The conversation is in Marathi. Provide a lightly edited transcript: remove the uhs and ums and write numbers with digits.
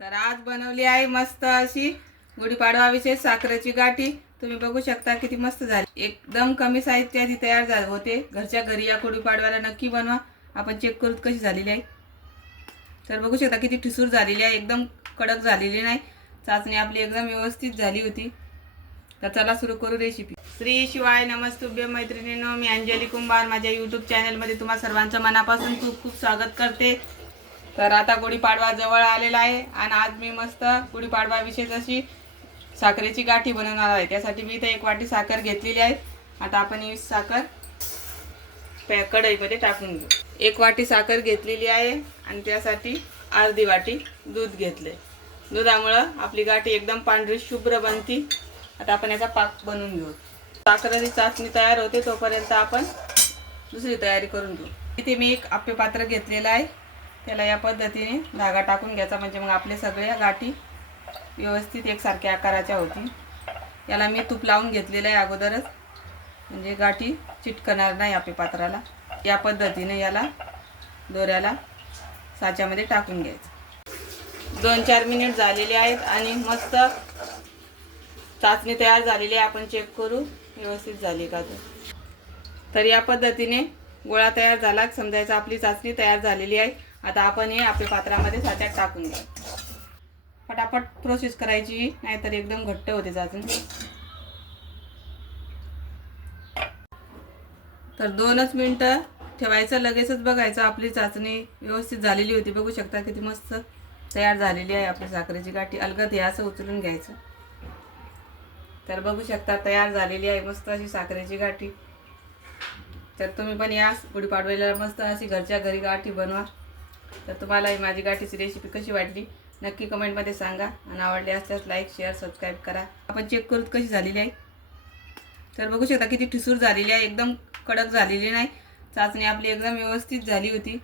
तर आज बनवली आहे मस्त अशी गुढीपाडवा विशेष साखरेची गाठी। तुम्ही बघू शकता किती मस्त झाली। एकदम कमी साहित्यात तयार झाले होते। घरच्या घरी या गुढीपाडव्याला नक्की बनवा। आपण चेक करू कशी झालेली आहे। तर बघू शकता किती ठिसूर झालेली आहे, एकदम कडक झालेली नाही। चाचणी आपली एकदम व्यवस्थित झाली होती। तर चला सुरू करू रेसिपी। श्री शिवाय नमस्तुभ्य मैत्रिणींनो, मी अंजली कुंभार माझ्या यूट्यूब चॅनलमध्ये तुम्हा सर्वांचं मनापासून खूप खूप स्वागत करते। तर आता गुढीपाडवा जवळ आलेला आहे आणि आज मी मस्त गुढीपाडवा विशेष अशी साखरेची गाठी बनवणार आहे। त्यासाठी मी इथे 1 वाटी साखर घेतलेली आहे। आता आपण ही साखर कढईमध्ये टाकून घेऊ। 1 वाटी साखर घेतलेली आहे आणि त्यासाठी अर्धी वाटी दूध घेतले। दुधामुळे आपली गाठी एकदम पांढरी शुभ्र बनती। आता आपण याचा पाक बनवून घेऊ। साखरेची चाचणी तयार होते तोपर्यंत आपण दुसरी तयारी करून घेऊ। इथे मी एक आप्पे पात्र घेतलेलं आहे। त्याला या पद्धतीने धागा टाकून घ्यायचा, म्हणजे मग आपले सगळ्या गाठी व्यवस्थित एकसारख्या आकाराच्या होतील। याला मी तूप लावून घेतलेलं आहे अगोदरच, म्हणजे गाठी चिटकणार नाही आप्पे पात्राला। या पद्धतीने याला दोऱ्याला साच्यामध्ये टाकून घ्यायचं। 2-4 मिनिट झालेले आहेत आणि मस्त चाचणी तयार झालेली आहे। आपण चेक करू व्यवस्थित झाली का तर या पद्धतीने गोळा तयार झाला समजायचा आपली चाचणी तयार झालेली आहे। आता आपण हे आपल्या पात्रामध्ये साच्यात टाकून घ्या। फटाफट प्रोसेस करायची, नाहीतर एकदम घट्ट होते चाचणी। तर 2च मिनिटं ठेवायचं, लगेचच बघायचं आपली चाचणी व्यवस्थित झालेली होती। बघू शकता किती मस्त तयार झालेली आहे आपली साखरेची गाठी। अलगद हे असं उचलून घ्यायचं। तर बघू शकता तयार झालेली आहे मस्त अशी साखरेची गाठी। तर तुम्ही पण या गुढीपाडव्याला मस्त अशी घरच्या घरी गाठी बनवा। तर तुम्हाला ही माझी गाठीची रेसिपी कशी वाटली नक्की कमेंटमध्ये सांगा आणि आवडली असल्यास लाईक शेअर सबस्क्राईब करा। आपण चेक करू कशी झालेली आहे। तर बघू शकता किती ठिसूर झालेली आहे, एकदम कडक झालेली नाही। चाचणी आपली एकदम व्यवस्थित झाली होती।